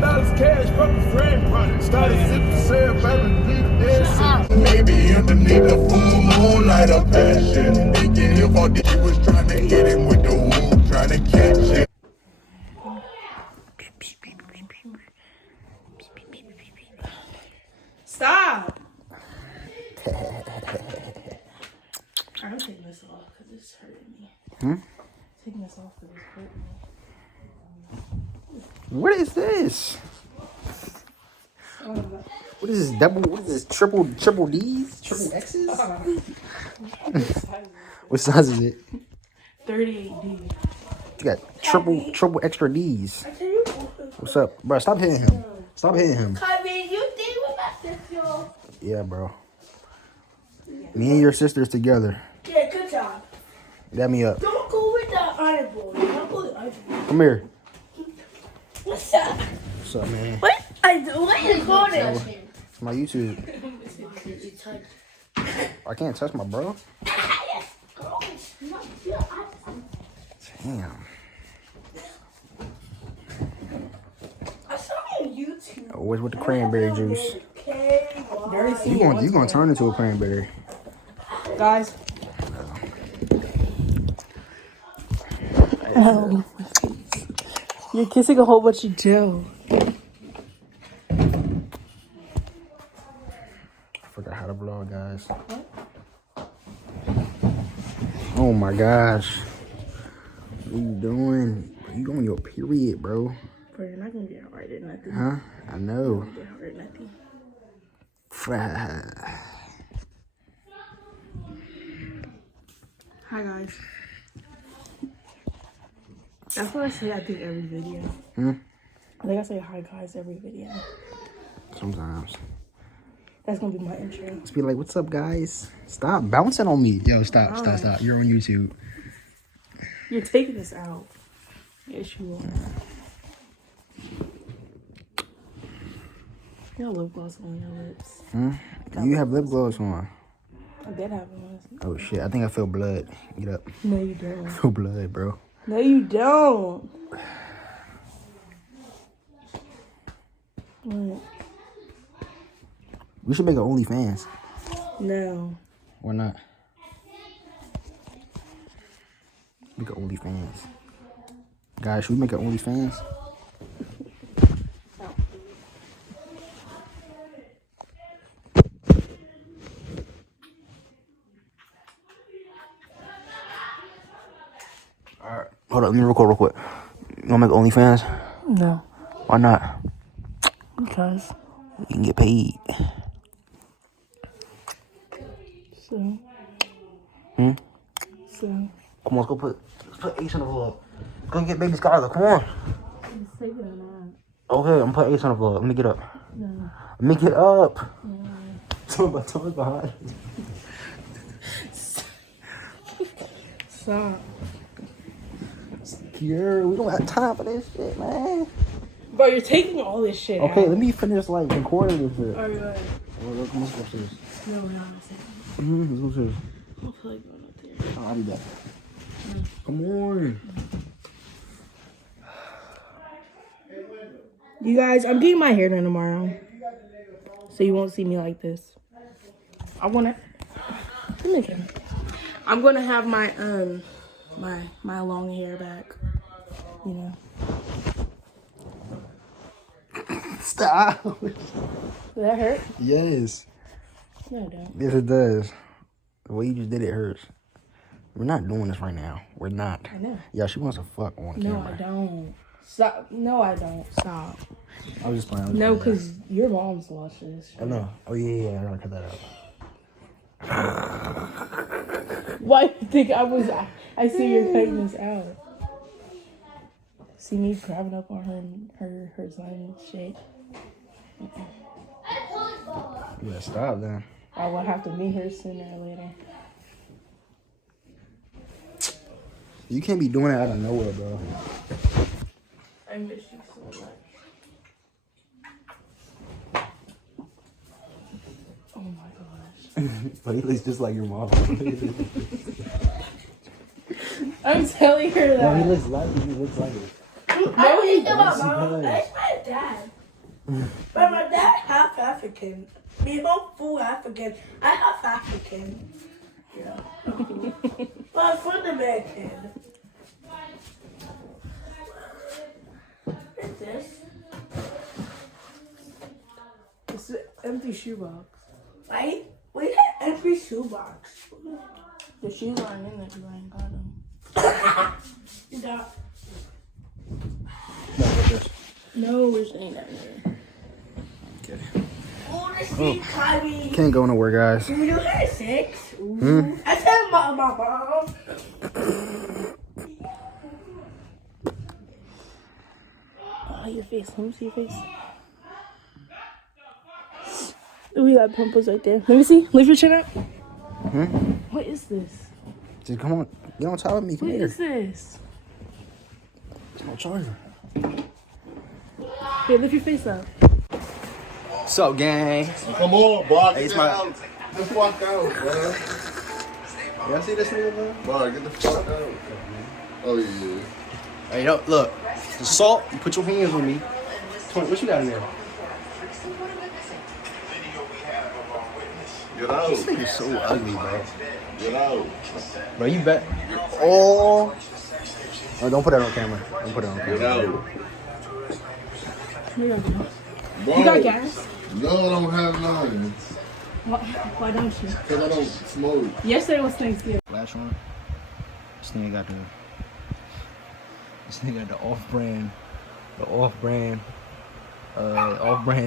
$10 cash from a friend. Started sipping syrup, baby. Maybe underneath the full moonlight of passion. Thinking if all he was trying to hit him with the hoop, trying to catch it. Stop! I'm taking this off because it's hurting me. Taking this off because it's hurting me. What is this? What is this? Double? What is this? Triple D's? Triple X's? What size is it? 38D. You got triple extra D's. What's up, bro? Stop hitting him. Stop hitting him. You think we about to feel? Yeah, bro. Me and your sisters together. Yeah, good job. Got me up. Don't go with the iron ball. Don't go with the iron ball. Come here. What's up? What's up, man? What is going on? It's my YouTube. I can't touch my bro. Damn. I saw on YouTube. Always with the cranberry juice. You gonna turn into a cranberry. Guys. Oh. You're kissing a whole bunch of Joe. I forgot how to vlog, guys. Oh my gosh. What are you doing? You on your period, bro. Bro, you're not gonna get hard at nothing. Huh? I know. Get hard at nothing. Hi guys. That's what I say I think every video. I think I say hi guys every video. Sometimes. That's gonna be my intro. Just be like, what's up, guys? Stop bouncing on me. Yo, stop. You're on YouTube. You're taking this out. Yes, you are. You have lip gloss on your lips. You have lip gloss on. I did have one. Oh, shit. I think I feel blood. Get up. No, you don't. I feel blood, bro. No, you don't. What? We should make an OnlyFans. No. Why not? Make an OnlyFans. Guys, should we make an OnlyFans? Alright. Hold up, let me record real quick. You wanna make OnlyFans? No. Why not? Because. We can get paid. So. So. Come on, let's go put Ace on the vlog. Go get baby Skylar, come on. I'm taking it out. Okay, I'm putting Ace on the vlog. Let me get up. No. Let me get up. No. Someone's behind. Stop. Yeah, we don't have time for this shit, man. Bro, you're taking all this shit Okay, out. let me finish like recording this shit. Alright, go ahead. Let's go upstairs. No, we're not. Let's go upstairs. I don't feel like going up there. I'll be back. Come on. You guys, I'm getting my hair done tomorrow. So you won't see me like this. I'm gonna have my my long hair back. You know. Stop. Does that hurt? Yes. No, it don't. Yes, it does. The way you just did it hurts. We're not doing this right now. We're not. I know. Yeah, she wants to fuck on camera. No, I don't. Stop. No, I don't. Stop. I was just playing. No, because your mom's watching this. I know. Oh, yeah. I gotta cut that out. Why do you think I see you're cutting this out? See me grabbing up on her son shit. Yeah, stop then. I will have to meet her sooner or later. You can't be doing it out of nowhere, bro. I miss you so much. Oh my gosh. But he looks just like your mom. I'm telling her that. No, he looks like it. He looks like it. don't think about my mom. That's my dad. But my dad half African. Me not full African. I half African. Yeah. But I'm from American. What's this? It's an empty shoebox. Right? We got every shoebox. The shoes aren't in there because I ain't got them. No, we're staying down there. Okay. Oh, the street climbing. Can't go nowhere, guys. You had 6? Ooh. I said my mom. Oh, your face. Let me see your face. Oh, we got pimples right there. Let me see. Lift your chin up. What is this? Just come on. Get on top of me. Come What here. is this? It's no charger. Hey, lift your face up. What's up, gang? Come on, boy. Hey, it's Get my- out. Get the fuck out, bro. Y'all see this nigga, bro? Bro, get the fuck out. Oh, yeah. Hey, look. The salt, you put your hands on me. What you got in there? Get out. This nigga's so ugly, bro. Get out. Bro, you bet. Oh, don't put that on camera. Don't put it on Get camera. out. Here you go. Bro, You got gas? No, I don't have none. Why don't you? Because I don't smoke. Yesterday was Thanksgiving. Flash on. This nigga got the off-brand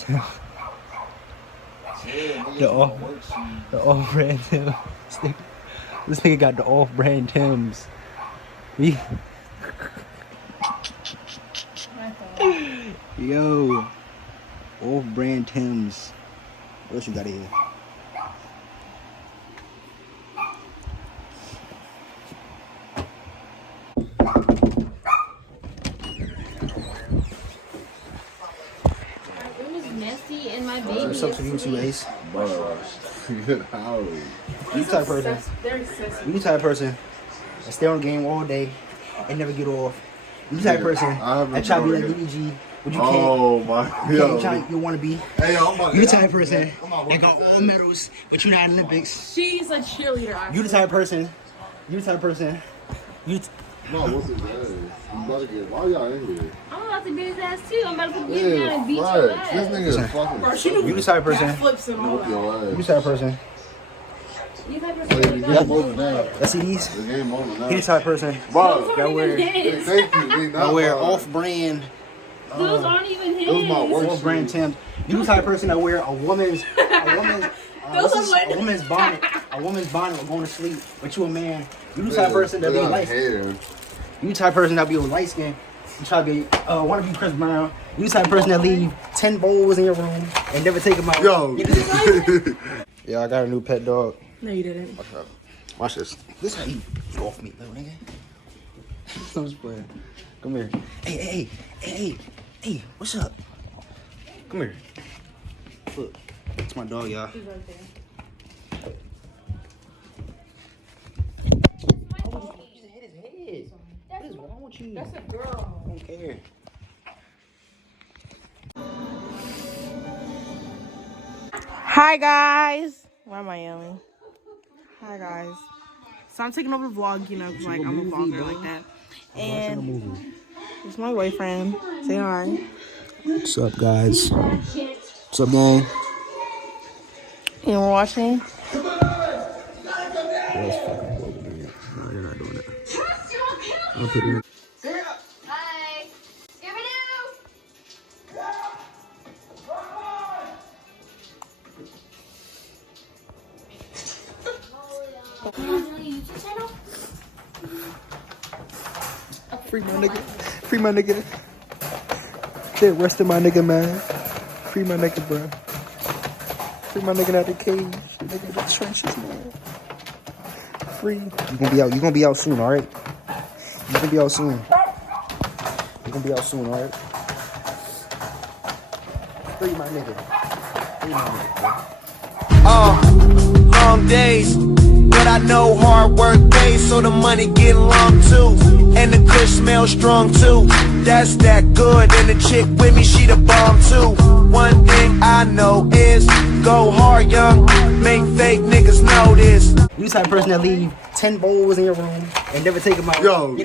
Tim. The off-brand Tim. This nigga got the off-brand Tims. Yo, off-brand Tims. What else you got here? It was messy and my baby. What's up to you two, Ace? Bro, get out. You type of person. Very sensitive. You the type of person that stay on the game all day and never get off. You the type of person that try to be like Luigi, but you can't. Oh, my. You want to be. Hey, I'm about to. You the type of person that got all medals, but you're not in Olympics. She's a cheerleader. You the type of person. You the type of person. You. No, what's his name? I'm about to get. Why y'all in here? I'm about to beat his ass too. I'm about to put him down and beat Yeah, your right. ass. This nigga is fucking. Bro, she knew You the type of person. flips and all Whoop that. your You the ass. type of person. You type of Hey, person the that game over now. Let's see these. The game over now. You the type of person Bro, that wear hey, thank you. They that not wear mine. off-brand Those aren't even his. Those my work off-brand Tims. You the type of person that wear a woman's bonnet. A woman's bonnet when going to sleep, but you a man. You the type of person that be light. hair. You the type of person that be with light skin. You try to be, want to be Chris Brown. You the type of person that leave 10 bowls in your room and never take them out. Yo. Yeah, I got a new pet dog. No, you didn't. Watch this. This is how you get off me, little nigga. I'm just playing. Come here. Hey, what's up? Come here. Look, it's my dog, y'all. She's right there. What is wrong with you? That's a girl. I don't care. Hi guys. Why am I yelling? Hi guys. So I'm taking over the vlog, you know, 'cause, like I'm a vlogger like that. And it's my boyfriend. Say hi. What's up, guys? What's up, gang? And we're watching. No, you're not doing it. I'll put it in. Hi. Scooby-Doo. Free my nigga. Free my nigga. They arrested my nigga, man. Free my nigga, bro. Free my nigga out the cage. Nigga in the trenches, man. Free. You gonna be out soon, alright? You gonna be out soon. You gonna be out soon, alright? Free my nigga. Free my nigga, bro. Long days, But I know hard work pays, so the money get long too. And the kush smells strong too. That's that good. And the chick with me, she the bomb too. One thing I know is go hard, young. Make fake niggas know this. You the type of person that leave 10 bowls in your room and never take them out. Yo.